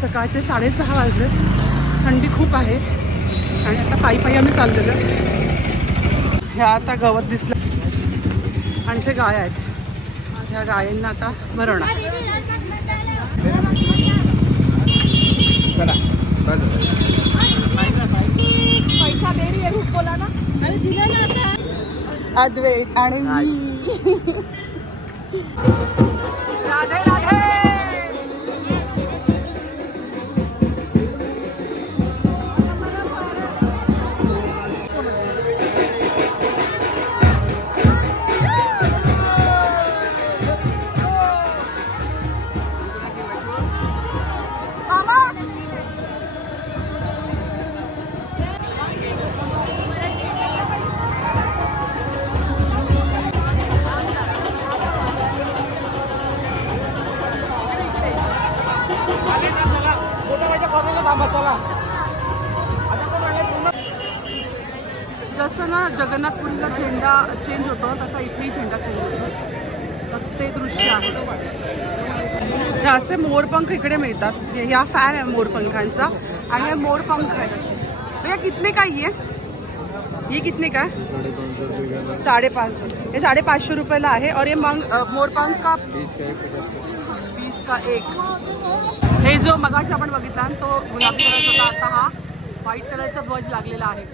सकाळचे 6:30 वाजले. थंडी खूप आहे आणि आता पायी पायी आम्ही चाललेलो. ह्या आता गवत दिसलं आणि ते गाय आहेत. ह्या गायींना आता भरवणार. पैसा दे रही है खूप बोला ना. अरे दिला ना आता. अद्वैत आणि मी. राधे राधे. जसं ना जगन्नाथपुरीला झेंडा चेंज होतो तसा इथेही झेंडा चेंज होतो. तर ते दृश्य आहे. हे असे मोरपंख इकडे मिळतात. या फॅन आहे मोरपंखांचा आणि हे मोरपंख आहे. भैया कितने का ये कितने का? 550. हे 550 रुपयाला आहे. और ये मोरपंख का 20 का एक. हे जो मगाशी आपण बघितला तो गुलाबी कलरचा होता. आता हा व्हाईट कलरचा ध्वज लागलेला आहे.